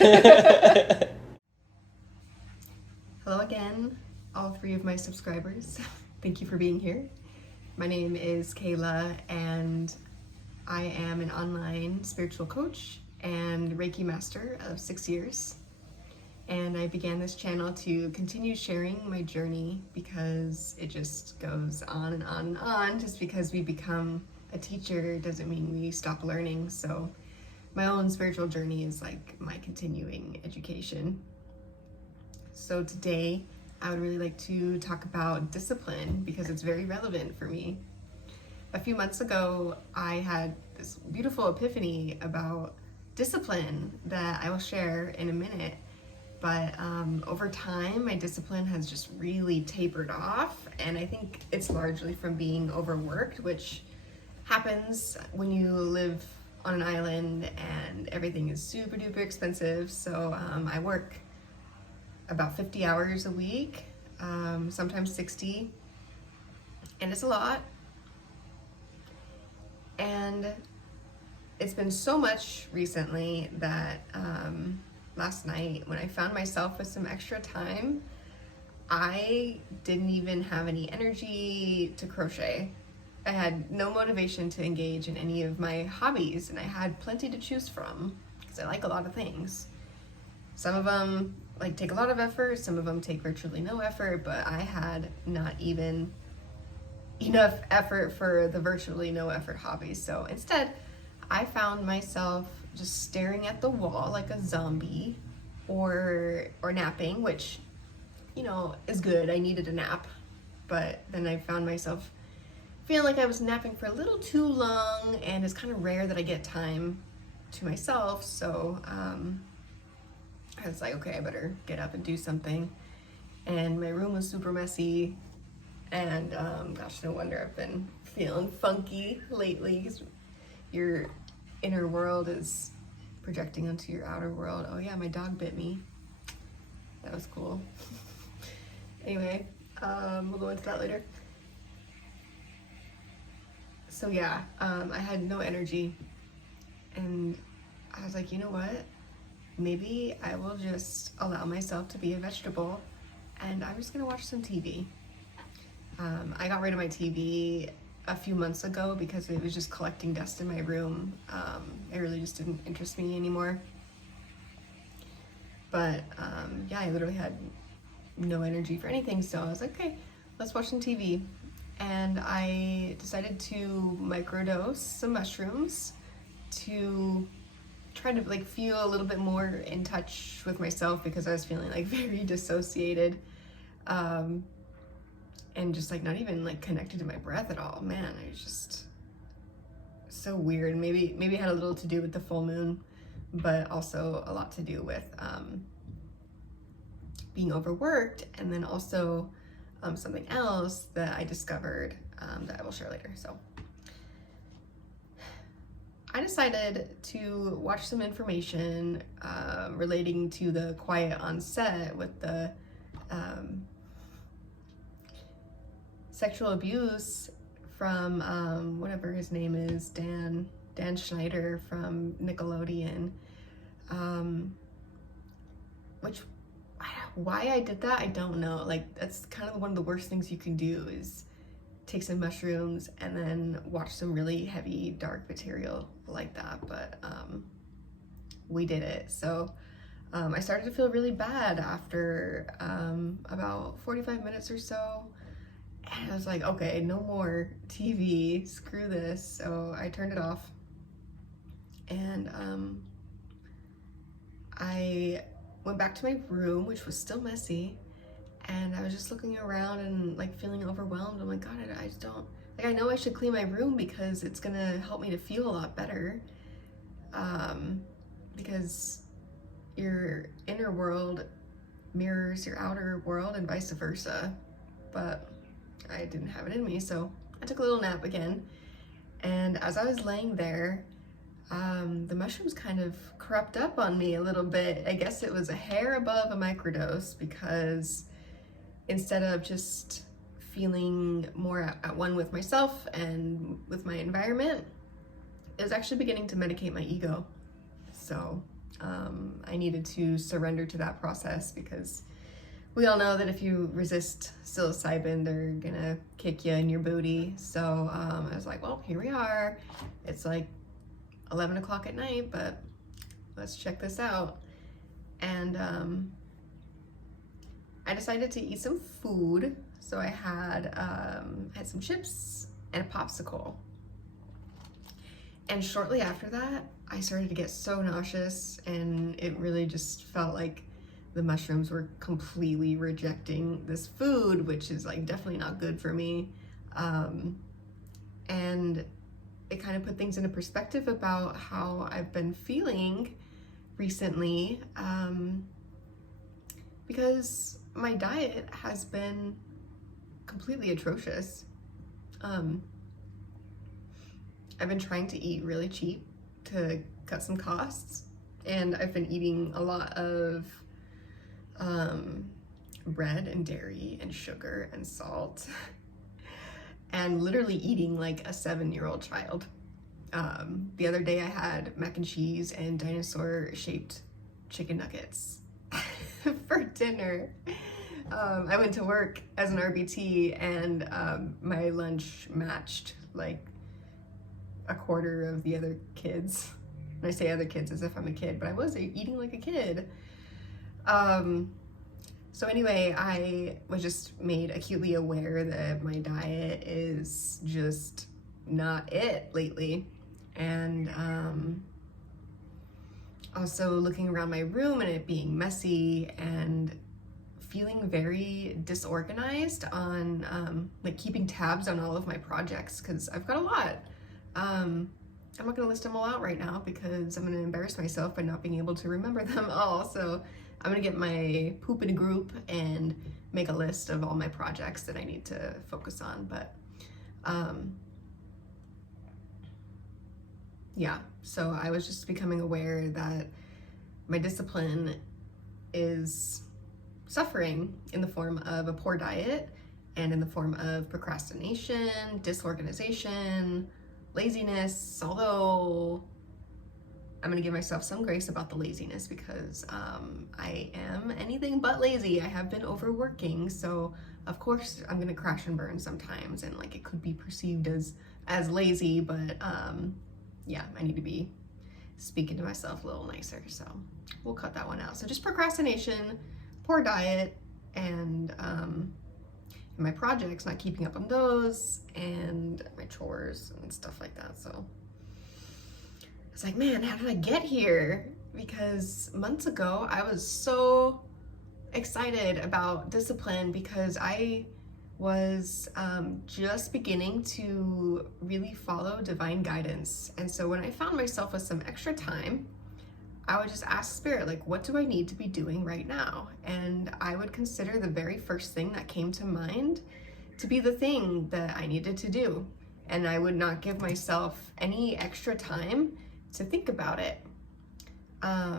Hello again, all 3 of my subscribers. Thank you for being here. My name is Kayla, and I am an online spiritual coach and Reiki master of 6 years. And I began this channel to continue sharing my journey because it just goes on and on and on. Just because we become a teacher doesn't mean we stop learning. So my own spiritual journey is like my continuing education. So today I would really like to talk about discipline because it's very relevant for me. A few months ago, I had this beautiful epiphany about discipline that I will share in a minute. But over time, my discipline has just really tapered off, and I think it's largely from being overworked, which happens when you live on an island and everything is super duper expensive. So I work about 50 hours a week, sometimes 60, and it's a lot. And it's been so much recently that last night when I found myself with some extra time, I didn't even have any energy to crochet. I had no motivation to engage in any of my hobbies, and I had plenty to choose from because I like a lot of things. Some of them take a lot of effort, some of them take virtually no effort, but I had not even enough effort for the virtually no effort hobbies. So instead, I found myself just staring at the wall like a zombie, or napping, which, is good. I needed a nap. But then I found myself feeling like I was napping for a little too long, and it's kind of rare that I get time to myself. So I was like, okay, I better get up and do something. And my room was super messy. And gosh, no wonder I've been feeling funky lately, because your inner world is projecting onto your outer world. Oh yeah, my dog bit me. That was cool. Anyway, we'll go into that later. So yeah, I had no energy, and I was like, you know what? Maybe I will just allow myself to be a vegetable, and I'm just gonna watch some TV. I got rid of my TV a few months ago because it was just collecting dust in my room. It really just didn't interest me anymore. But yeah, I literally had no energy for anything, so I was like, okay, let's watch some TV. And I decided to microdose some mushrooms to try to feel a little bit more in touch with myself, because I was feeling very dissociated. And just not even connected to my breath at all. Man, I was just so weird. Maybe it had a little to do with the full moon, but also a lot to do with being overworked, and then also something else that I discovered that I will share later. So I decided to watch some information relating to the quiet on set with the sexual abuse from whatever his name is, Dan Schneider from Nickelodeon, which, why I did that, I don't know. That's kind of one of the worst things you can do, is take some mushrooms and then watch some really heavy, dark material like that. But we did it. So I started to feel really bad after about 45 minutes or so. And I was like, okay, no more TV, screw this. So I turned it off. And I went back to my room, which was still messy. And I was just looking around and feeling overwhelmed. I'm like, God, I just don't, I know I should clean my room because it's gonna help me to feel a lot better. Because your inner world mirrors your outer world and vice versa. But I didn't have it in me, so I took a little nap again. And as I was laying there, the mushrooms kind of crept up on me a little bit. I guess it was a hair above a microdose, because instead of just feeling more at one with myself and with my environment, it was actually beginning to medicate my ego. So I needed to surrender to that process because we all know that if you resist psilocybin, they're gonna kick you in your booty. So I was like, well, here we are. It's like 11 o'clock at night, but let's check this out. And I decided to eat some food. So I had some chips and a popsicle. And shortly after that, I started to get so nauseous, and it really just felt like the mushrooms were completely rejecting this food, which is like definitely not good for me. And it kind of put things into perspective about how I've been feeling recently, because my diet has been completely atrocious. I've been trying to eat really cheap to cut some costs, and I've been eating a lot of bread and dairy and sugar and salt, and literally eating like a 7-year-old child. The other day I had mac and cheese and dinosaur-shaped chicken nuggets for dinner. I went to work as an RBT, and my lunch matched like a quarter of the other kids. And I say other kids as if I'm a kid, but I was eating like a kid. So anyway, I was just made acutely aware that my diet is just not it lately. And also looking around my room and it being messy and feeling very disorganized on like keeping tabs on all of my projects, because I've got a lot. I'm not gonna list them all out right now because I'm gonna embarrass myself by not being able to remember them all. So I'm gonna get my poop in a group and make a list of all my projects that I need to focus on. But yeah, so I was just becoming aware that my discipline is suffering in the form of a poor diet and in the form of procrastination, disorganization, laziness, although I'm gonna give myself some grace about the laziness because I am anything but lazy. I have been overworking, so of course I'm gonna crash and burn sometimes, and like it could be perceived as lazy, but yeah, I need to be speaking to myself a little nicer, so we'll cut that one out. So just procrastination, poor diet, and my projects, not keeping up on those, and my chores and stuff like that. So it's like, man, how did I get here? Because months ago I was so excited about discipline because I was just beginning to really follow divine guidance. And so when I found myself with some extra time, I would just ask Spirit, like, what do I need to be doing right now? And I would consider the very first thing that came to mind to be the thing that I needed to do. And I would not give myself any extra time to think about it. I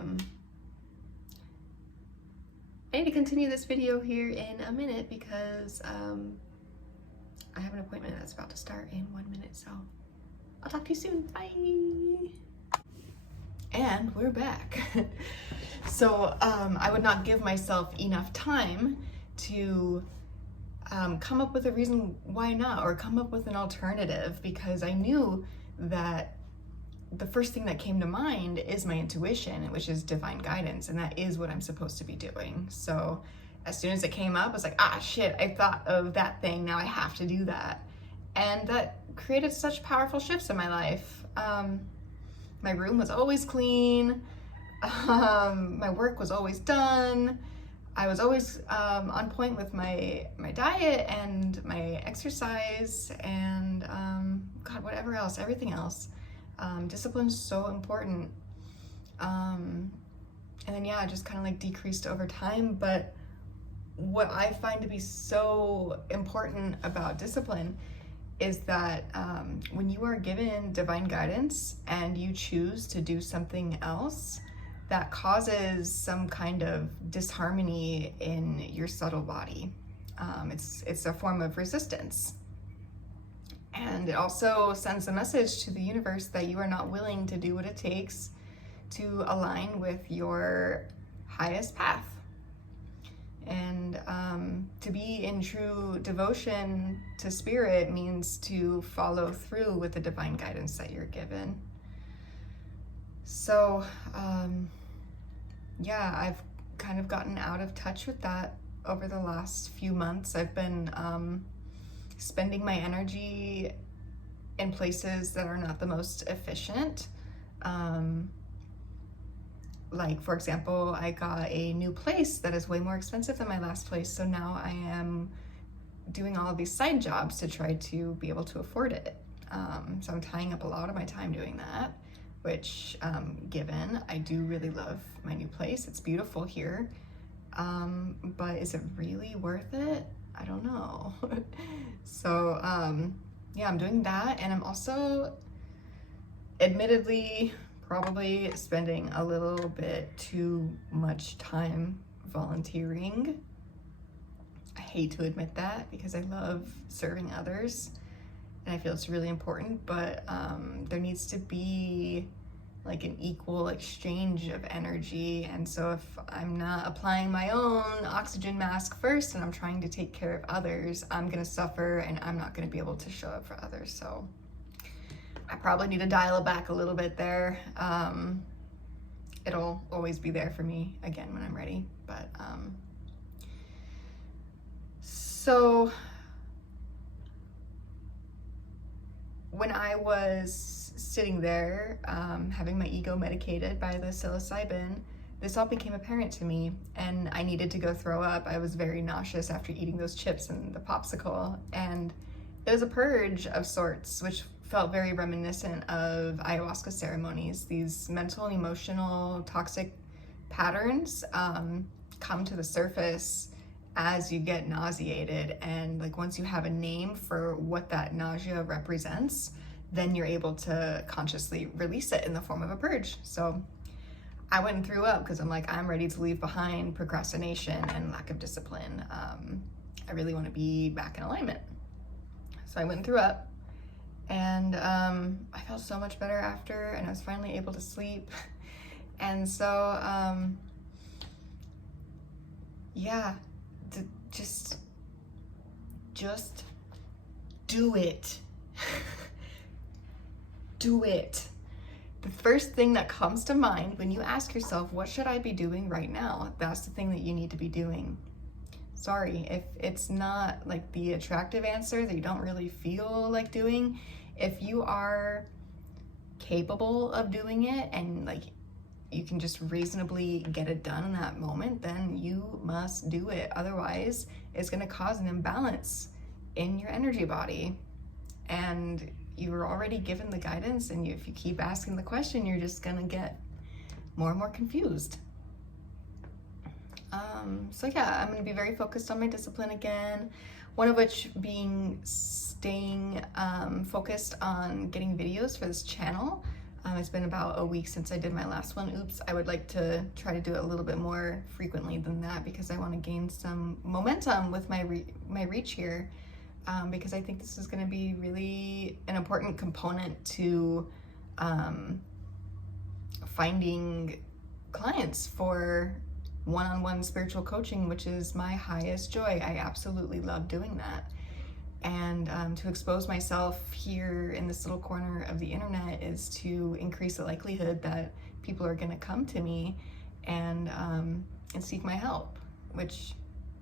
need to continue this video here in a minute because I have an appointment that's about to start in 1 minute. So I'll talk to you soon. Bye. And we're back. So I would not give myself enough time to come up with a reason why not, or come up with an alternative, because I knew that the first thing that came to mind is my intuition, which is divine guidance, and that is what I'm supposed to be doing. So as soon as it came up, I was like, ah, shit, I thought of that thing, now I have to do that. And that created such powerful shifts in my life. My room was always clean. My work was always done. I was always on point with my diet and my exercise and God, whatever else, everything else. Discipline's so important. And then yeah, it just kind of like decreased over time. But what I find to be so important about discipline is that when you are given divine guidance and you choose to do something else, that causes some kind of disharmony in your subtle body. It's a form of resistance. And it also sends a message to the universe that you are not willing to do what it takes to align with your highest path. And to be in true devotion to spirit means to follow through with the divine guidance that you're given. So, yeah, I've kind of gotten out of touch with that over the last few months. I've been spending my energy in places that are not the most efficient. Like, for example, I got a new place that is way more expensive than my last place. So now I am doing all of these side jobs to try to be able to afford it. So I'm tying up a lot of my time doing that, which, given I do really love my new place, it's beautiful here. But is it really worth it? I don't know. So, yeah, I'm doing that. And I'm also admittedly probably spending a little bit too much time volunteering. I hate to admit that because I love serving others and I feel it's really important, but there needs to be like an equal exchange of energy. And so if I'm not applying my own oxygen mask first and I'm trying to take care of others, I'm gonna suffer and I'm not gonna be able to show up for others. So I probably need to dial it back a little bit there. It'll always be there for me again when I'm ready. But so when I was sitting there having my ego medicated by the psilocybin, this all became apparent to me and I needed to go throw up. I was very nauseous after eating those chips and the popsicle, and it was a purge of sorts, which felt very reminiscent of ayahuasca ceremonies. These mental and emotional toxic patterns come to the surface as you get nauseated, and like once you have a name for what that nausea represents, then you're able to consciously release it in the form of a purge. So I went and threw up because I'm like, I'm ready to leave behind procrastination and lack of discipline. I really want to be back in alignment. So I went and threw up, and I felt so much better after, and I was finally able to sleep. And so, yeah, just do it. Do it. The first thing that comes to mind when you ask yourself, what should I be doing right now? That's the thing that you need to be doing. Sorry, if it's not like the attractive answer that you don't really feel like doing, if you are capable of doing it and like you can just reasonably get it done in that moment, then you must do it. Otherwise, it's going to cause an imbalance in your energy body. And you were already given the guidance, and if you keep asking the question, you're just going to get more and more confused. So yeah, I'm going to be very focused on my discipline again. One of which being staying focused on getting videos for this channel. It's been about a week since I did my last one. Oops, I would like to try to do it a little bit more frequently than that because I want to gain some momentum with my reach here. Because I think this is going to be really an important component to finding clients for one-on-one spiritual coaching, which is my highest joy. I absolutely love doing that. And to expose myself here in this little corner of the internet is to increase the likelihood that people are going to come to me and seek my help, which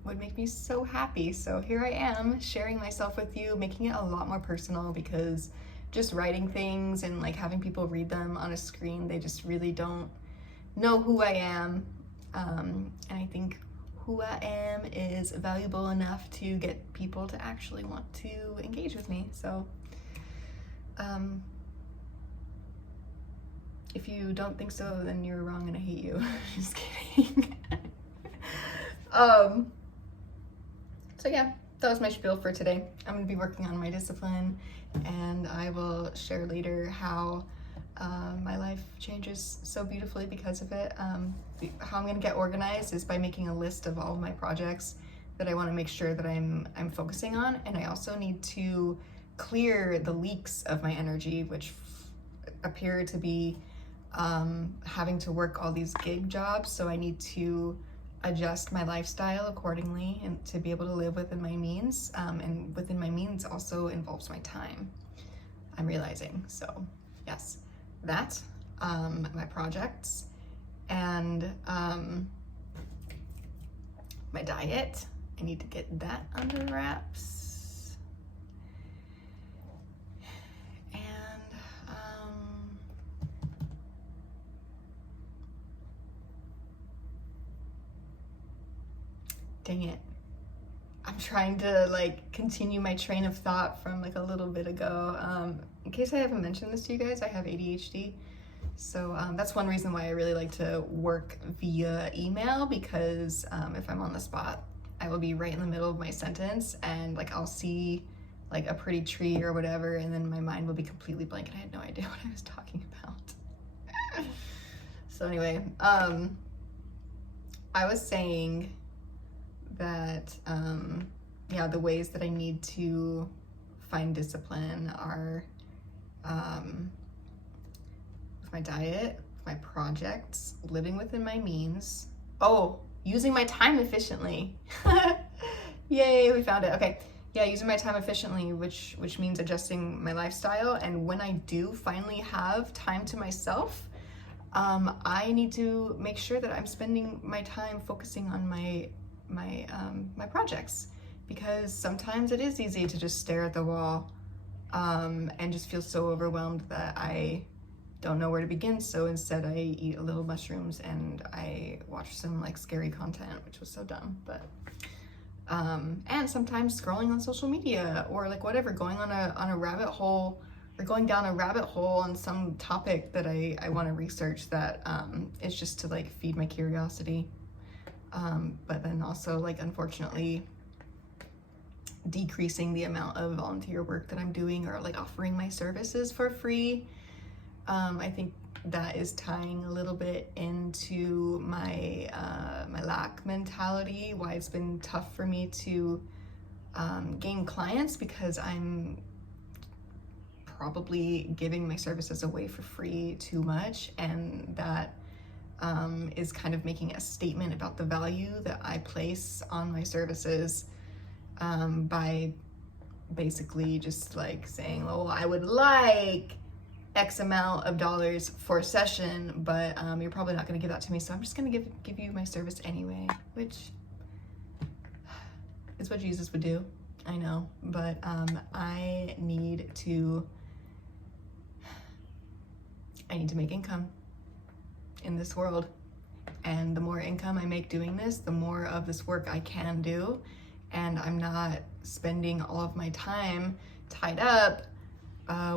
would make me so happy. So here I am sharing myself with you, making it a lot more personal, because just writing things and like having people read them on a screen, they just really don't know who I am. And I think who I am is valuable enough to get people to actually want to engage with me. So if you don't think so, then you're wrong and I hate you. Just kidding. So yeah, that was my spiel for today. I'm gonna be working on my discipline, and I will share later how my life changes so beautifully because of it. How I'm gonna get organized is by making a list of all of my projects that I wanna make sure that I'm focusing on, and I also need to clear the leaks of my energy, which appear to be having to work all these gig jobs, so I need to adjust my lifestyle accordingly and to be able to live within my means. And within my means also involves my time, I'm realizing. So yes, that, my projects, and my diet. I need to get that under wraps. And dang it. I'm trying to like continue my train of thought from like a little bit ago. In case I haven't mentioned this to you guys, I have ADHD. So that's one reason why I really like to work via email, because if I'm on the spot, I will be right in the middle of my sentence and like I'll see like a pretty tree or whatever, and then my mind will be completely blank and I had no idea what I was talking about. So anyway, I was saying that yeah, the ways that I need to find discipline are with my diet, my projects, living within my means. Oh, using my time efficiently. Yay, we found it. Okay. Yeah, using my time efficiently, which means adjusting my lifestyle. And when I do finally have time to myself, I need to make sure that I'm spending my time focusing on my projects, because sometimes it is easy to just stare at the wall and just feel so overwhelmed that I don't know where to begin. So instead I eat a little mushrooms and I watch some like scary content, which was so dumb, but and sometimes scrolling on social media or like whatever, going on a rabbit hole, or going down a rabbit hole on some topic that I want to research that is just to like feed my curiosity. But then also like unfortunately decreasing the amount of volunteer work that I'm doing, or like offering my services for free. I think that is tying a little bit into my my lack mentality, why it's been tough for me to gain clients, because I'm probably giving my services away for free too much, and that is kind of making a statement about the value that I place on my services by basically just like saying, oh, I would like X amount of dollars for a session, but you're probably not going to give that to me, so I'm just going to give you my service anyway, which is what Jesus would do, I know, but I need to make income in this world, and the more income I make doing this, the more of this work I can do, and I'm not spending all of my time tied up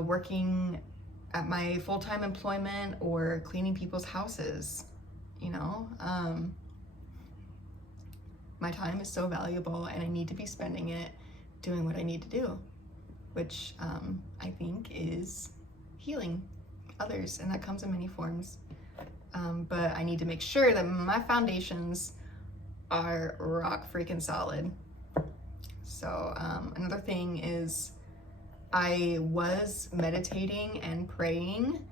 working at my full-time employment or cleaning people's houses, you know? My time is so valuable and I need to be spending it doing what I need to do, which I think is healing others, and that comes in many forms. But I need to make sure that my foundations are rock freaking solid. So another thing is I was meditating and praying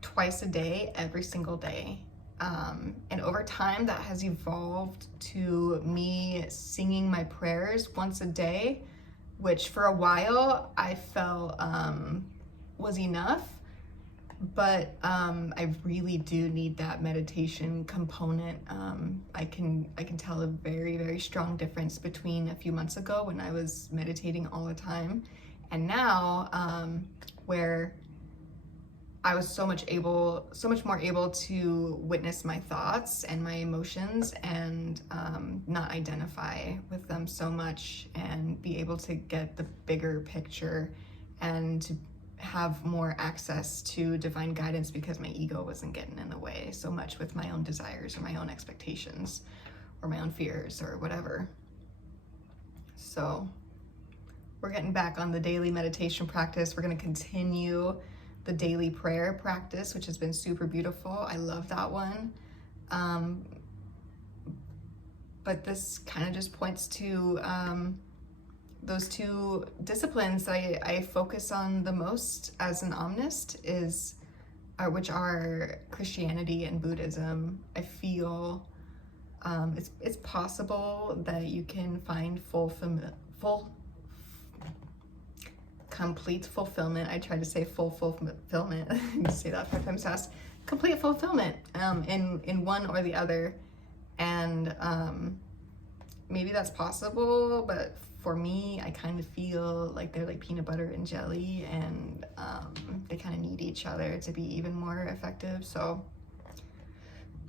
twice a day, every single day. And over time that has evolved to me singing my prayers once a day, which for a while I felt was enough. But I really do need that meditation component. I can tell a very, very strong difference between a few months ago when I was meditating all the time, and now where I was so much more able to witness my thoughts and my emotions, and not identify with them so much, and be able to get the bigger picture and to have more access to divine guidance, because my ego wasn't getting in the way so much with my own desires or my own expectations or my own fears or whatever. So we're getting back on the daily meditation practice. We're going to continue the daily prayer practice, which has been super beautiful. I love that one. But this kind of just points to those two disciplines that I focus on the most as an omnist, is which are Christianity and Buddhism, I feel it's possible that you can find complete fulfillment. I tried to say full fulfillment. You say that 5 times fast. Complete fulfillment in one or the other, and maybe that's possible, but for me, I kind of feel like they're like peanut butter and jelly, and they kind of need each other to be even more effective. So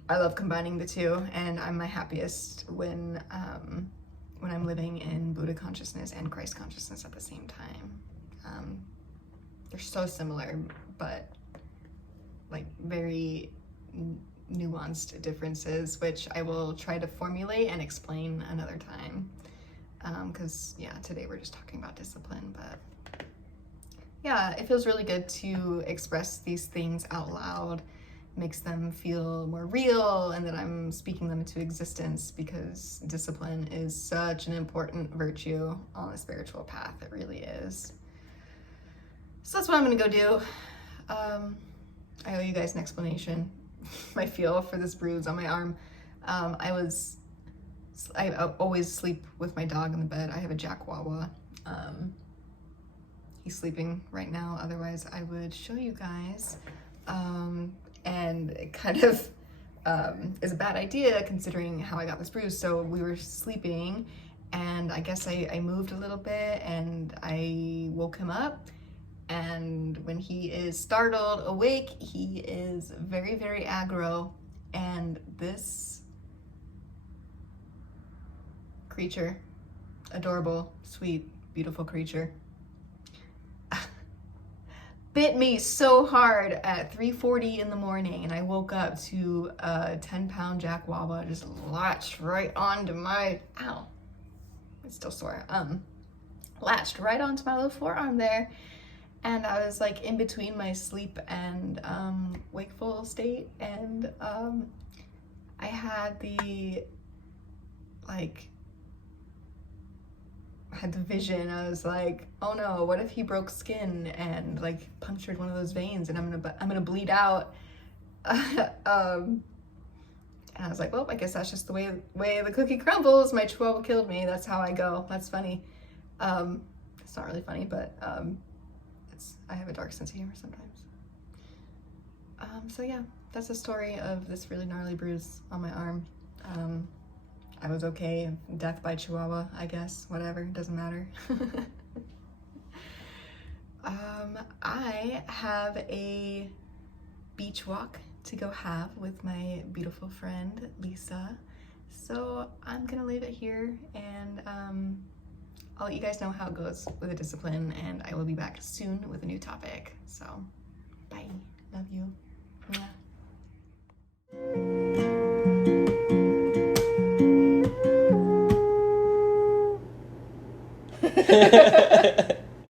I love combining the two, and I'm my happiest when I'm living in Buddha consciousness and Christ consciousness at the same time. They're so similar, but like very nuanced differences, which I will try to formulate and explain another time. Because yeah, today we're just talking about discipline, but yeah, it feels really good to express these things out loud. Makes them feel more real, and that I'm speaking them into existence, because discipline is such an important virtue on the spiritual path. It really is. So that's what I'm gonna go do. I owe you guys an explanation. My feel for this bruise on my arm. I always sleep with my dog in the bed. I have a Jack Wawa. He's sleeping right now, otherwise I would show you guys. And it kind of is a bad idea considering how I got this bruise. So we were sleeping, and I guess I moved a little bit, and I woke him up. And when he is startled awake, he is very, very aggro. And this creature, adorable, sweet, beautiful creature, bit me so hard at 3:40 in the morning, and I woke up to a 10-pound Jack Wawa just latched right onto my, ow, it's still sore, latched right onto my little forearm there. And I was like in between my sleep and wakeful state, and I had the vision. I was like, oh no, what if he broke skin and like punctured one of those veins, and I'm gonna bleed out. And I was like, well, I guess that's just the way the cookie crumbles. My Chihuahua killed me. That's how I go. That's funny. It's not really funny, but I have a dark sense of humor sometimes. So yeah, that's the story of this really gnarly bruise on my arm. I was okay. Death by Chihuahua, I guess. Whatever, doesn't matter. I have a beach walk to go have with my beautiful friend, Lisa. So I'm gonna leave it here, and I'll let you guys know how it goes with the discipline, and I will be back soon with a new topic. So, bye. Love you. Mwah.